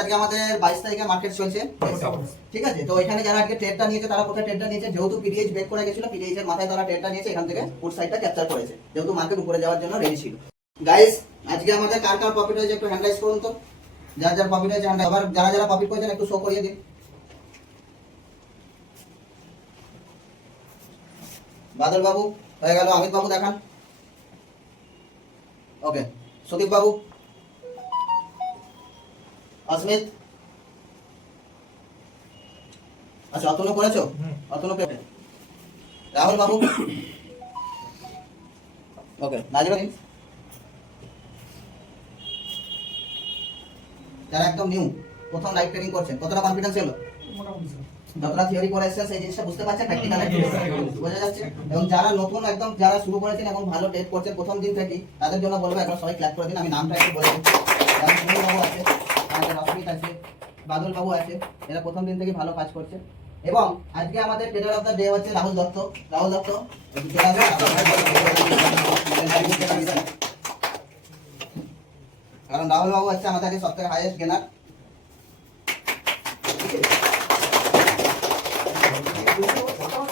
আজকে আমাদের 22 তারিখে মার্কেট চলছে, ঠিক আছে। তো এখানে যারা আজকে ট্রেডটা নিয়েছে তারা কোথায় ট্রেডটা নিয়েছে, যেহেতু পিডিএইচ ব্রেক করে গেছিল, পিডিএইচ এর মাথায় তারা ট্রেডটা নিয়েছে, এখান থেকে পুট সাইডটা ক্যাপচার করেছে, যেহেতু মার্কেট উপরে যাওয়ার জন্য রেডি ছিল। গাইস আজকে আমাদের কার কার প্রফিট হয়েছে একটু হ্যান্ড রাইজ করুন তো, যার যার প্রফিট হয়েছে হ্যান্ড, আবার যারা যারা প্রফিট করেছেন একটু শো করিয়ে দিন। বাদল বাবু হয়ে গেল, অমিত বাবু দেখান, ওকে, সুদীপ বাবু, অস্মিত, আচ্ছা অতনু করেছো, অতনু পেপে, রাহুল বাবু, ওকে, নাজরুল, যারা একদম নিউ প্রথম লাইভ ট্রেডিং করছেন কতটা কনফিডেন্স এলো? যতটা থিওরি করে এসেছেন সেই জিনিসটা বুঝতে পারছেন, প্র্যাকটিক্যালে বোঝা যাচ্ছে। এবং যারা নতুন একদম যারা শুরু করেছেন এবং ভালো ট্রেড করছেন প্রথম দিন থেকে, তাদের জন্য বলবো এখন সবাই ক্ল্যাপ করে দিন। আমি নামটা একটু বলে দিই, সুনীল বাবু আছে, আমাদের রশ্মিত আছে, বাদল বাবু আছে, এরা প্রথম দিন থেকে ভালো কাজ করছে। এবং আজকে আমাদের ট্রেডার অফ দ্য ডে হচ্ছে রাহুল দত্ত। রাহুল দত্ত কারণ রাহুল বাবু হচ্ছে আমাদের সব থেকে হাইয়েস্ট গেনার।